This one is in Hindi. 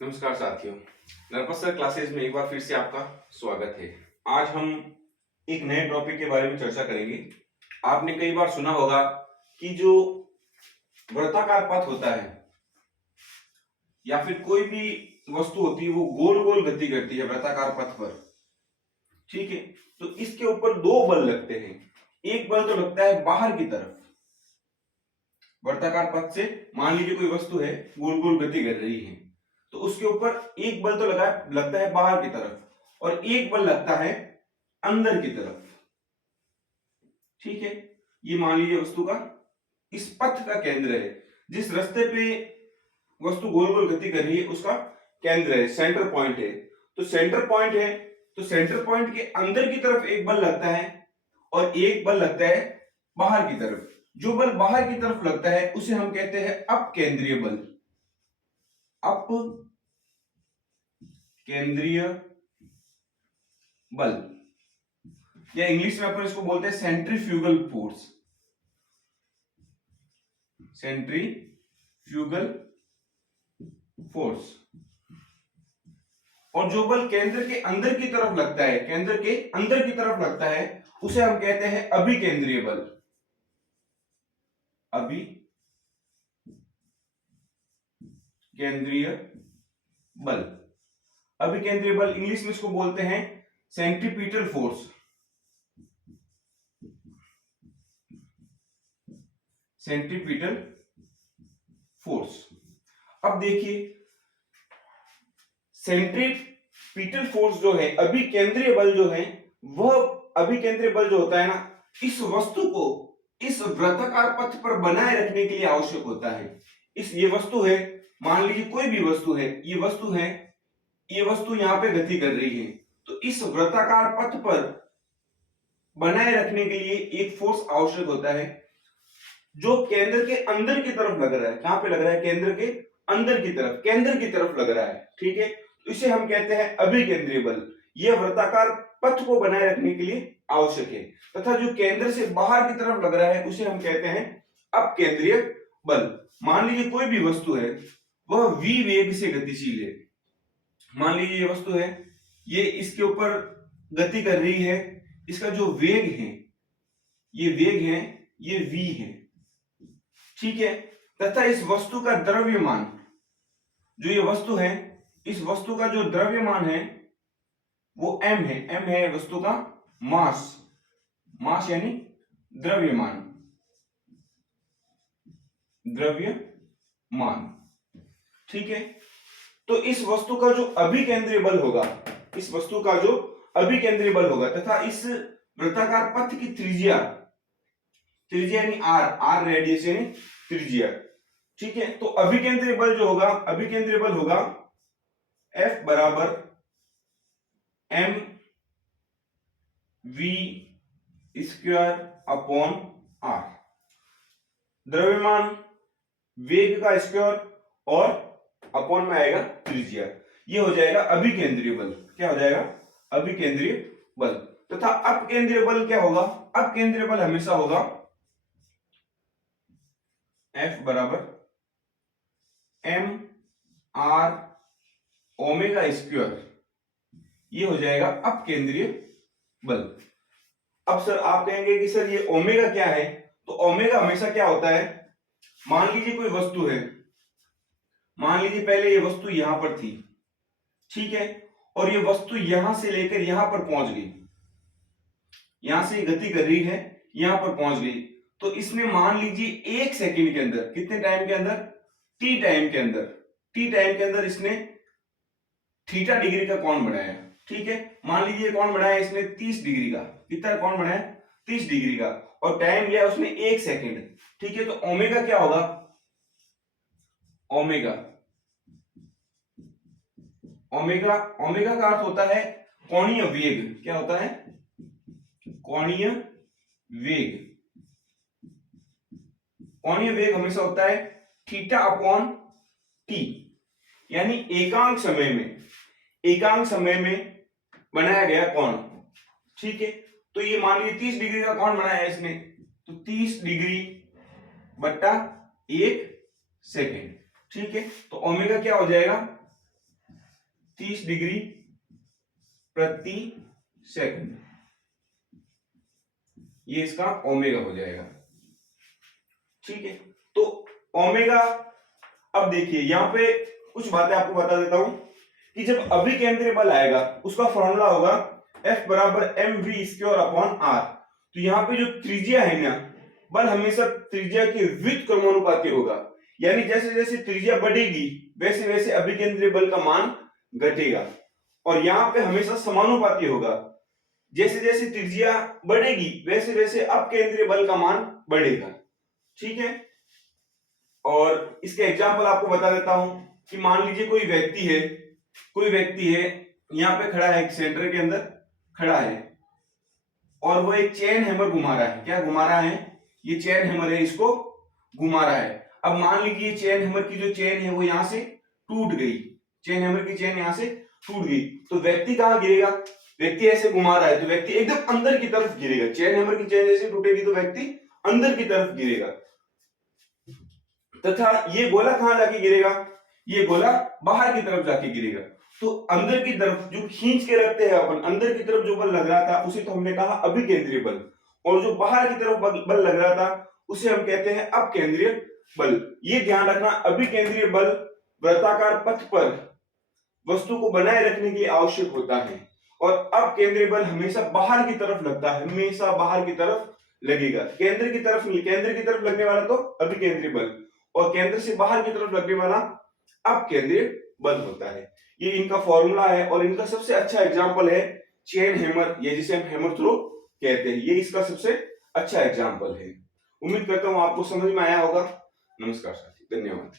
नमस्कार साथियों, नरपत सर क्लासेस में एक बार फिर से आपका स्वागत है। आज हम एक नए टॉपिक के बारे में चर्चा करेंगे। आपने कई बार सुना होगा कि जो वृत्ताकार पथ होता है या फिर कोई भी वस्तु होती है वो गोल गोल गति करती है वृत्ताकार पथ पर। ठीक है, तो इसके ऊपर दो बल लगते हैं। एक बल तो लगता है बाहर की तरफ, वृत्ताकार पथ से मान लीजिए कोई वस्तु है गोल गोल गति कर रही है, तो उसके ऊपर एक बल तो लगता है बाहर की तरफ और एक बल लगता है अंदर की तरफ। ठीक है, ये मान लीजिए वस्तु का इस पथ का केंद्र है, जिस रास्ते पे वस्तु गोल गोल गति कर रही है उसका केंद्र है, सेंटर पॉइंट है। तो सेंटर पॉइंट है, तो सेंटर पॉइंट के अंदर की तरफ एक बल लगता है और एक बल लगता है बाहर की तरफ। जो बल बाहर की तरफ लगता है उसे हम कहते हैं अप केंद्रीय बल। अप केंद्रीय बल, या इंग्लिश में अपन इसको बोलते हैं सेंट्रीफ्यूगल फोर्स। Centrifugal force. और जो बल केंद्र के अंदर की तरफ लगता है, केंद्र के अंदर की तरफ लगता है, उसे हम कहते हैं अभिकेंद्रीय बल। अभिकेंद्रीय बल। अभिकेंद्रीय बल इंग्लिश में इसको बोलते हैं सेंट्रीपिटल फोर्स। Centripetal force. अब देखिए, सेंट्रीपिटल फोर्स जो है, अभिकेंद्रीय बल जो है, वह अभिकेंद्रीय बल जो होता है ना, इस वस्तु को इस वृत्ताकार पथ पर बनाए रखने के लिए आवश्यक होता है। ये वस्तु है, मान लीजिए कोई भी वस्तु है, ये वस्तु है, ये वस्तु यहां पे गति कर रही है, तो इस वृत्ताकार पथ पर बनाए रखने के लिए एक फोर्स आवश्यक होता है जो केंद्र के अंदर की तरफ लग रहा है। कहां पे लग रहा है? केंद्र के अंदर की तरफ, केंद्र की तरफ लग रहा है। ठीक है, तो इसे हम कहते हैं अभिकेंद्रीय बल। यह वृत्ताकार पथ को बनाए रखने के लिए आवश्यक है। तथा जो केंद्र से बाहर की तरफ लग रहा है उसे हम कहते हैं अपकेंद्रीय बल। मान लीजिए कोई भी वस्तु है, वह v वेग से गतिशील है। मान लीजिए ये वस्तु है, ये इसके ऊपर गति कर रही है, इसका जो वेग है, ये वेग है, ये v है। ठीक है, तथा इस वस्तु का द्रव्यमान, जो ये वस्तु है, इस वस्तु का जो द्रव्यमान है वो m है। m है वस्तु का मास। मास यानी द्रव्यमान। द्रव्यमान। ठीक है, तो इस वस्तु का जो अभिकेंद्रीय बल होगा, इस वस्तु का जो अभिकेंद्रीय बल होगा, तथा इस वृत्ताकार पथ की त्रिज्या, त्रिज्या यानी r रेडियस यानी त्रिज्या। ठीक है, तो अभिकेंद्रीय बल जो होगा, अभिकेंद्रीय बल होगा F बराबर m v square upon r। द्रव्यमान, वेग का स्क्वायर और अपॉन में आएगा त्रिज्या। ये हो जाएगा अभिकेंद्रीय बल। क्या हो जाएगा? अभिकेंद्रीय बल। तथा अपकेंद्रीय बल क्या होगा? अपकेंद्रीय बल हमेशा होगा F बराबर m r ओमेगा स्क्वायर। ये हो जाएगा अपकेंद्रीय बल। अब सर आप कहेंगे कि सर ये ओमेगा क्या है? तो ओमेगा हमेशा क्या होता है, मान लीजिए कोई वस्तु है, मान लीजिए पहले ये वस्तु यहां पर थी, ठीक है, और ये वस्तु यहां से लेकर यहां पर पहुंच गई, यहां से गति कर रही है, यहां पर पहुंच गई, तो इसने मान लीजिए 1 सेकंड के अंदर, कितने टाइम के अंदर? टी टाइम के अंदर, टी टाइम के अंदर इसने थीटा डिग्री का कोण बनाया। ठीक है, मान लीजिए कोण बनाया इसने 30 डिग्री का। कितना कोण बनाया? 30 डिग्री का, और टाइम लिया उसने 1 सेकंड। ठीक है, तो ओमेगा क्या होगा? ओमेगा, ओमेगा, ओमेगा का अर्थ होता है कोणीय वेग। क्या होता है? कोणीय वेग। कोणीय वेग हमेशा होता है थीटा अपॉन टी, यानी एकांक समय में, एकांक समय में बनाया गया कोण। ठीक है, तो ये मान लीजिए 30 डिग्री का कोण बनाया है इसने, तो 30 डिग्री बट्टा 1 सेकेंड। ठीक है, तो ओमेगा क्या हो जाएगा? 30 डिग्री प्रति सेकंड, ये इसका ओमेगा हो जाएगा। ठीक है, तो ओमेगा, अब देखिए यहां पे कुछ बातें आपको बता देता हूं कि जब अभिकेंद्रीय बल आएगा उसका फॉर्मूला होगा F बराबर mv²/r। तो यहाँ पे जो त्रिज्या है ना, बल हमेशा त्रिज्या के व्युत्क्रमानुपाती होगा, यानी जैसे जैसे त्रिज्या बढ़ेगी वैसे वैसे अभिकेंद्रीय बल का मान घटेगा, और यहाँ पे हमेशा समानुपाती होगा, जैसे जैसे त्रिज्या बढ़ेगी वैसे वैसे अपकेंद्रीय बल का मान बढ़ेगा। ठीक है, और इसके एग्जाम्पल आपको बता देता हूं कि मान लीजिए कोई व्यक्ति है यहाँ पे खड़ा है, एक सेंटर के अंदर खड़ा है और वो एक चेन हैमर घुमा रहा है। क्या घुमा रहा है? ये चेन हैमर है, इसको घुमा रहा है। अब मान लीजिए चेन हैमर की जो चेन है वो यहां से टूट गई, चेन हैमर की चेन यहां से टूट गई, तो व्यक्ति कहां गिरेगा? व्यक्ति ऐसे घुमा रहा है तो व्यक्ति एकदम अंदर की तरफ गिरेगा। चेन हैमर की चेन जैसे टूटेगी तो व्यक्ति अंदर की तरफ गिरेगा, तथा ये गोला कहां जाके गिरेगा? ये गोला बाहर की तरफ जाके गिरेगा। तो अंदर की तरफ जो खींच के रखते हैं अपन, अंदर की तरफ जो बल लग रहा था उसे तो हमने कहा अभिकेंद्रीय बल, और जो बाहर की तरफ बल लग रहा था उसे हम कहते हैं अपकेंद्रीय बल। ये ध्यान रखना, अभिकेंद्रीय बल वृत्ताकार पथ पर वस्तु को बनाए रखने के लिए आवश्यक होता है, और अपकेंद्रीय बल हमेशा बाहर की तरफ लगता है, हमेशा बाहर की तरफ लगेगा, केंद्र की तरफ नहीं। केंद्र की तरफ लगने वाला तो अभिकेंद्रीय बल, और केंद्र से बाहर की तरफ लगने वाला अपकेंद्रीय बल होता है। ये इनका फॉर्मूला है, और इनका सबसे अच्छा एग्जांपल है चेन हैमर, ये जिसे हम हैमर थ्रो कहते हैं, ये इसका सबसे अच्छा एग्जांपल है। उम्मीद करता हूं आपको समझ में आया होगा। नमस्कार साथी, धन्यवाद।